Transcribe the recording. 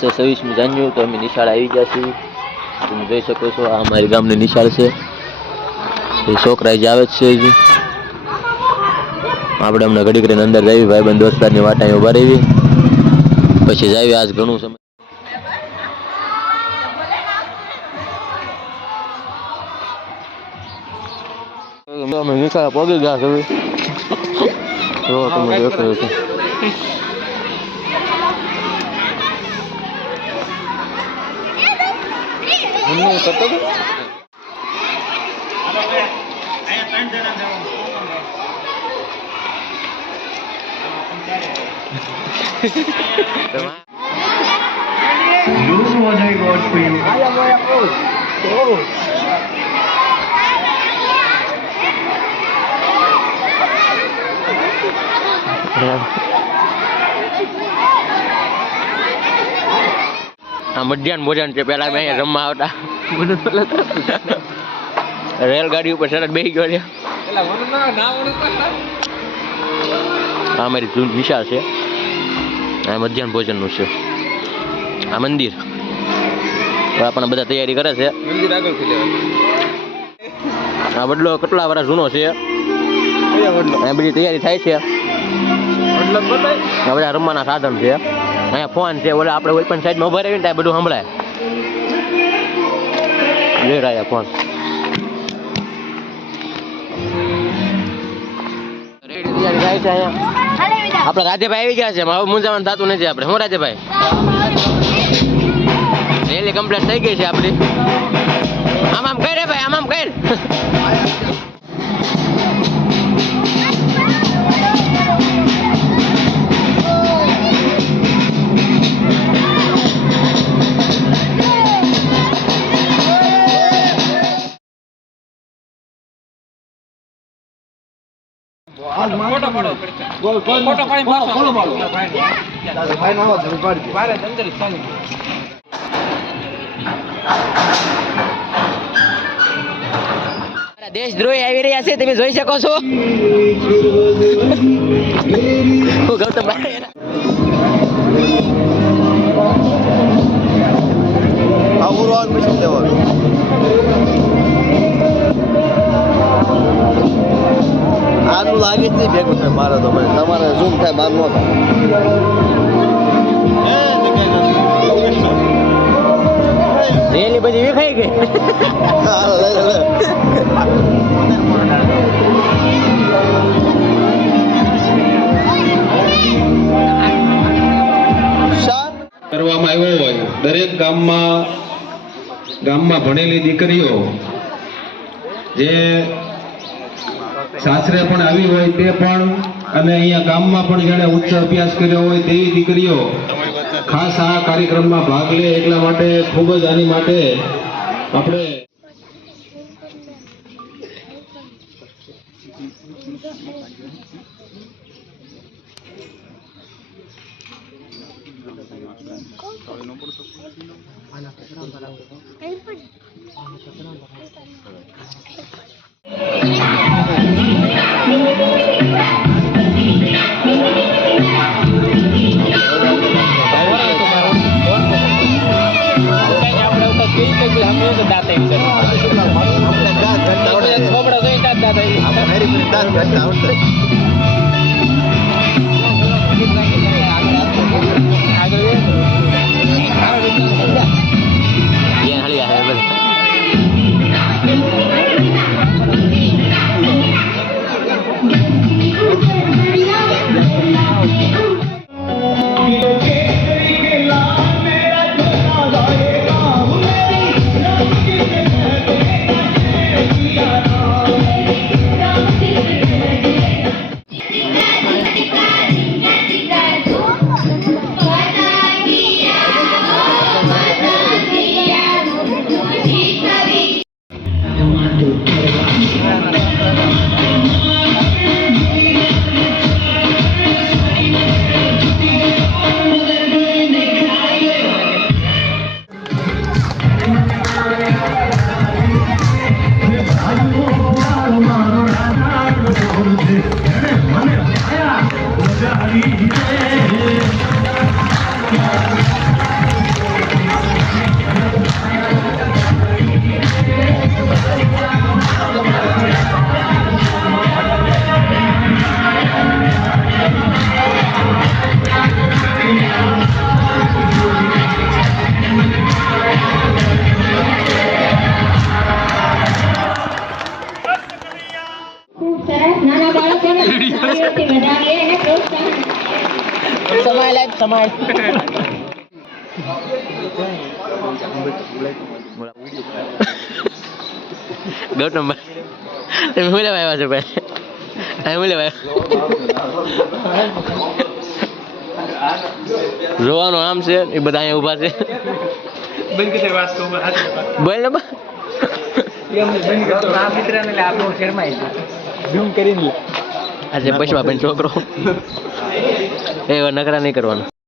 છે 26મી જાન્યુઆરી. તો અમે નિશાળ આવી ગયા છીએ. તમે જોઈ શકો છો આ અમારી ગામની નિશાળ છે. એ છોકરા જે આવે છે હજી આપણે હમણાં ઘડી કરીને અંદર જઈએ ભાઈબંધ દોસ્તારની વાટા ઉભા રહી પછી જઈએ. આજ ઘણું સમય અમે નિશાળ પહોંચી ગયા છે. જો તમે દેખો છો what I got for you. આ મધ્યાહન ભોજન છે. પેલા મેં અહીંયા રમવા આવતા રેલગાડી ઉપર સરસ બેસી ગયો છે. આ અમારી નિશાળ છે. આ મધ્યાહન ભોજનનું છે. આ મંદિર આપણે બધા તૈયારી કરે છે. મંદિર આગળ આ વડલો કેટલા વર્ષ જૂનો છે. આ બધી તૈયારી થાય છે. આ બધા રમવાના સાધન છે. અહીંયા ફોન છે. ઓલા આપણે કોઈ પણ સાઈડમાં ઉભા રહીને ત્યાં બધું સંભળાય. જોઈ રહ્યા ફોન. તૈયારી થાય છે અહીંયા. આપણે રાજેભાઈ આવી ગયા છે. હવે મૂંઝાવાનું થતું નથી આપણે. હું રાજેભાઈ રેલી કમ્પ્લીટ થઈ ગઈ છે આપણી. આમ કઈ રે ભાઈ આમ કઈ. દેશદ્રોહી આવી રહ્યા છે. તમે જોઈ શકો છો. ગૌતમભાઈ આનું લાગે જ નહીં ભેગું થાય મારે તો તમારે ઝૂમ થાય માર નો થાય. રેલી બધી વિખાઈ ગઈ. કરવામાં આવ્યો હોય દરેક ગામમાં ભણેલી દીકરીઓ જે સાસરે પણ આવી હોય તે પણ અને અહીંયા ગામમાં પણ જેણે ઉચ્ચ અભ્યાસ કર્યો હોય તેવી દીકરીઓ ખાસ આ કાર્યક્રમમાં ભાગ લે એટલા માટે ખૂબ જ આની માટે આપણે ગૌતમભાઈ તમે શું લેવા આવ્યા છો ભાઈ શું લેવા જોવાનું આમ છે એ બધા અહીંયા ઊભા છે બોલ ને બા આજે પૈસા ભાઈ છોકરો એ નકરા નહીં કરવાનું